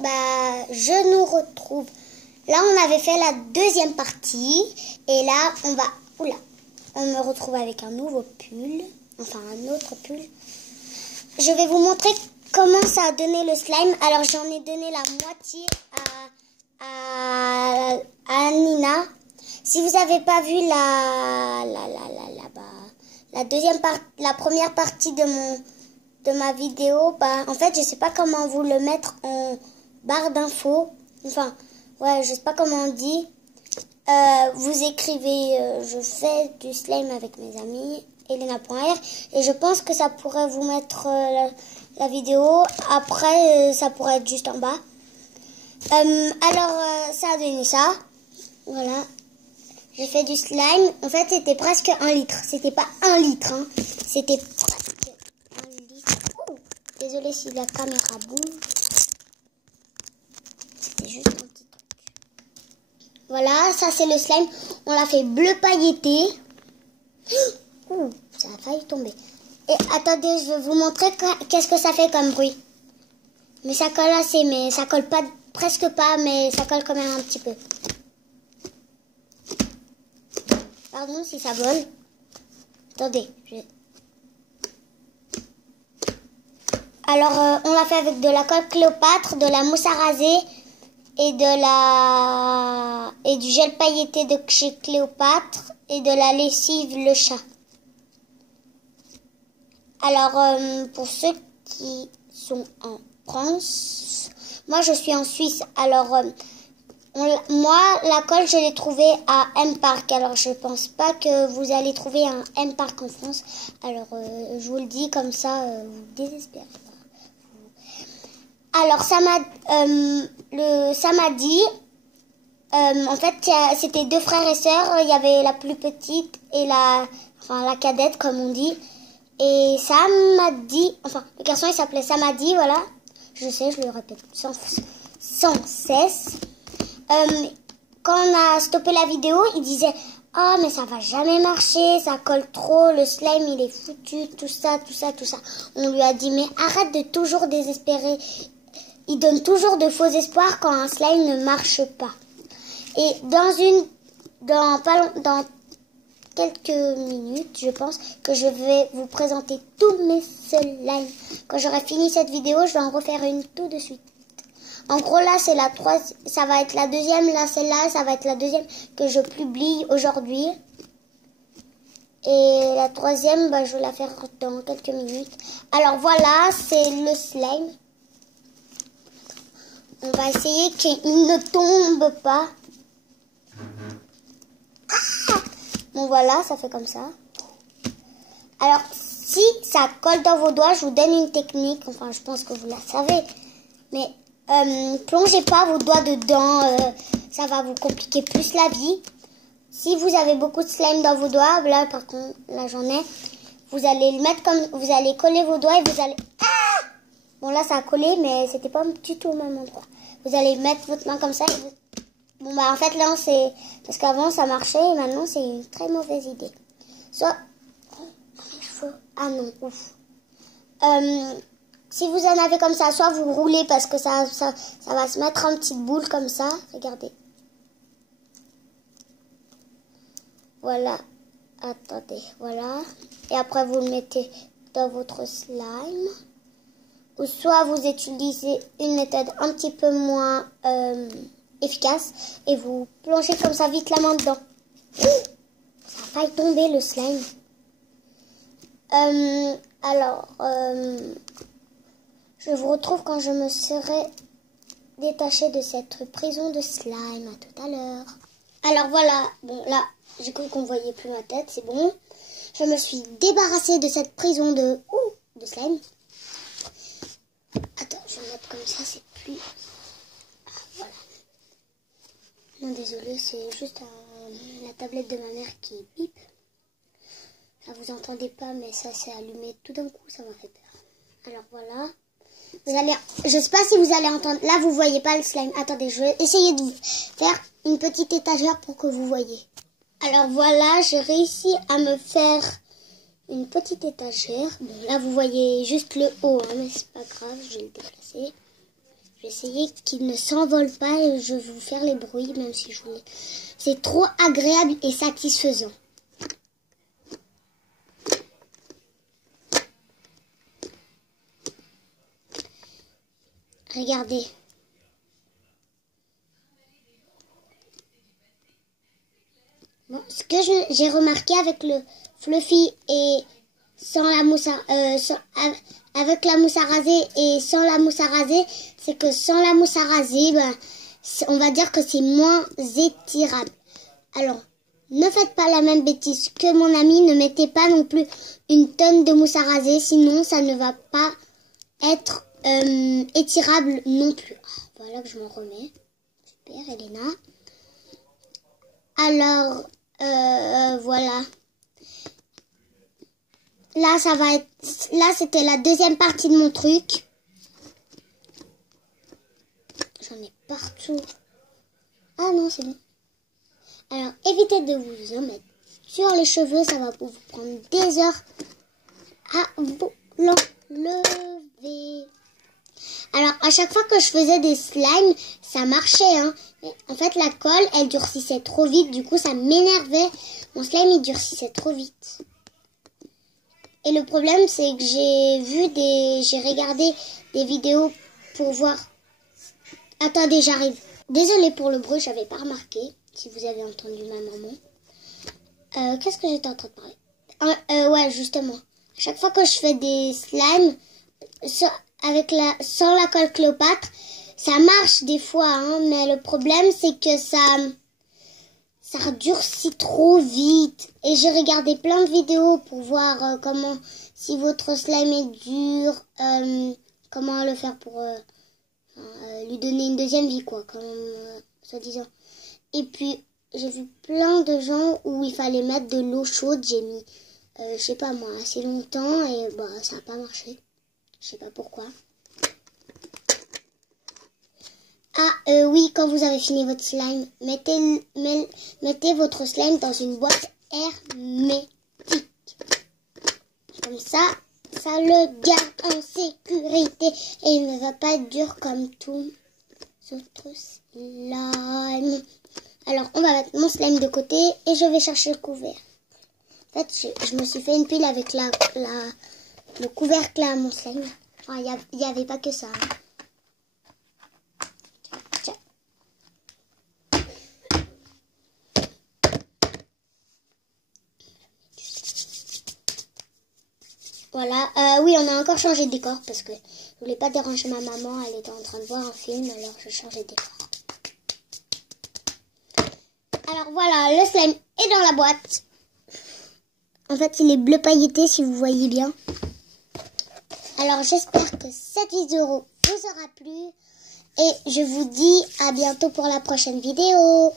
je nous retrouve. Là, on avait fait la deuxième partie. Et là, on me retrouve avec un nouveau pull. Enfin, un autre pull. Je vais vous montrer comment ça a donné le slime. Alors, j'en ai donné la moitié à Nina. Si vous n'avez pas vu la première partie de ma vidéo, en fait, je sais pas comment vous le mettre en barre d'infos. Enfin, ouais, je sais pas comment on dit. Vous écrivez je fais du slime avec mes amis, Elena.r, et je pense que ça pourrait vous mettre la vidéo. Après, ça pourrait être juste en bas. Alors, ça a donné ça. Voilà. J'ai fait du slime. En fait, c'était presque 1 litre. C'était pas 1 litre, hein. C'était presque 1 litre. Oh, désolée si la caméra bouge. C'était juste un petit truc. Voilà, ça c'est le slime. On l'a fait bleu pailleté. Ouh, ça a failli tomber. Et attendez, je vais vous montrer qu'est-ce que ça fait comme bruit. Mais ça colle assez, mais ça colle pas, presque pas, mais ça colle quand même un petit peu. Pardon si ça vole. Attendez. Alors, on l'a fait avec de la colle Cléopâtre, de la mousse à raser et du gel pailleté de chez Cléopâtre et de la lessive Le Chat. Alors, pour ceux qui sont en France, moi je suis en Suisse. Alors, moi, la colle, je l'ai trouvée à M-Park. Alors, je pense pas que vous allez trouver un M-Park en France. Alors, je vous le dis comme ça, vous désespérez pas. Alors, ça m'a dit, en fait, c'était 2 frères et sœurs. Il y avait la plus petite et la cadette, comme on dit. Et ça m'a dit, enfin, le garçon, il s'appelait Samadi, voilà. Je sais, je le répète sans cesse. Quand on a stoppé la vidéo, il disait « Oh, mais ça va jamais marcher, ça colle trop, le slime, il est foutu, tout ça. » On lui a dit « Mais arrête de toujours désespérer. Il donne toujours de faux espoirs quand un slime ne marche pas. » Et dans quelques minutes, je pense que je vais vous présenter tous mes slimes. Quand j'aurai fini cette vidéo, je vais en refaire une tout de suite. En gros, là, c'est la troisième, ça va être la deuxième. Là, celle-là, ça va être la deuxième que je publie aujourd'hui. Et la troisième, je vais la faire dans quelques minutes. Alors, voilà, c'est le slime. On va essayer qu'il ne tombe pas. Ah! Bon, voilà, ça fait comme ça. Alors, si ça colle dans vos doigts, je vous donne une technique. Enfin, je pense que vous la savez. Mais plongez pas vos doigts dedans, ça va vous compliquer plus la vie. Si vous avez beaucoup de slime dans vos doigts, là par contre, là j'en ai, vous allez le mettre comme, vous allez coller vos doigts et vous allez... Ah! Bon là ça a collé, mais c'était pas du tout au même endroit. Vous allez mettre votre main comme ça et vous... Bon en fait là c'est... Parce qu'avant ça marchait et maintenant c'est une très mauvaise idée. Soit... Oh, mes cheveux. Ah non, ouf. Si vous en avez comme ça, soit vous roulez parce que ça va se mettre en petite boule comme ça. Regardez. Voilà. Attendez, voilà. Et après vous le mettez dans votre slime. Ou soit vous utilisez une méthode un petit peu moins efficace. Et vous plongez comme ça vite la main dedans. Ça a failli tomber le slime. Je vous retrouve quand je me serai détachée de cette prison de slime. À tout à l'heure. Alors voilà, bon là, j'ai cru qu'on voyait plus ma tête, c'est bon. Je me suis débarrassée de cette prison de slime. Attends, je vais le mettre comme ça, c'est plus... Ah, voilà. Non, désolé, c'est juste la tablette de ma mère qui bip. Ça vous entendez pas, mais ça s'est allumé tout d'un coup, ça m'a fait peur. Alors voilà. Je sais pas si vous allez entendre. Là, vous voyez pas le slime. Attendez, je vais essayer de faire une petite étagère pour que vous voyez. Alors voilà, j'ai réussi à me faire une petite étagère. Bon, là, vous voyez juste le haut, hein, mais c'est pas grave, je vais le déplacer. Je vais essayer qu'il ne s'envole pas et je vais vous faire les bruits, même si je voulais. C'est trop agréable et satisfaisant. Regardez. Bon, ce que j'ai remarqué avec le Fluffy et sans la mousse avec la mousse à raser et sans la mousse à raser, c'est que sans la mousse à raser, ben, on va dire que c'est moins étirable. Alors, ne faites pas la même bêtise que mon ami, ne mettez pas non plus une tonne de mousse à raser, sinon ça ne va pas être étirable non plus. Voilà que je m'en remets. Super, Elena. Alors, voilà. Là, ça va être. Là, c'était la deuxième partie de mon truc. J'en ai partout. Ah non, c'est bon. Alors, évitez de vous en mettre sur les cheveux. Ça va vous prendre des heures à vous l'enlever. Alors, à chaque fois que je faisais des slimes, ça marchait, hein. Mais en fait, la colle, elle durcissait trop vite. Du coup, ça m'énervait. Mon slime, il durcissait trop vite. Et le problème, c'est que j'ai regardé des vidéos pour voir. Attendez, j'arrive. Désolée pour le bruit, j'avais pas remarqué. Si vous avez entendu ma maman. Qu'est-ce que j'étais en train de parler? Ouais, justement. À chaque fois que je fais des slimes, sans la colle Cléopâtre, ça marche des fois, hein, mais le problème, c'est que ça durcit trop vite. Et j'ai regardé plein de vidéos pour voir si votre slime est dur, comment le faire pour lui donner une deuxième vie, quoi, soi-disant. Et puis, j'ai vu plein de gens où il fallait mettre de l'eau chaude. J'ai mis, je sais pas moi, assez longtemps et bah, ça n'a pas marché. Je sais pas pourquoi. Ah, oui, quand vous avez fini votre slime, mettez votre slime dans une boîte hermétique. Comme ça le garde en sécurité et il ne va pas être dur comme tous les autres slimes. Alors, on va mettre mon slime de côté et je vais chercher le couvercle. En fait, je me suis fait une pile avec le couvercle à mon slime. Enfin, il n'y avait pas que ça. Hein. Voilà, oui, on a encore changé de décor parce que je voulais pas déranger ma maman, elle était en train de voir un film, alors je changeais de décor. Alors voilà, le slime est dans la boîte. En fait, il est bleu pailleté si vous voyez bien. Alors j'espère que cette vidéo vous aura plu et je vous dis à bientôt pour la prochaine vidéo.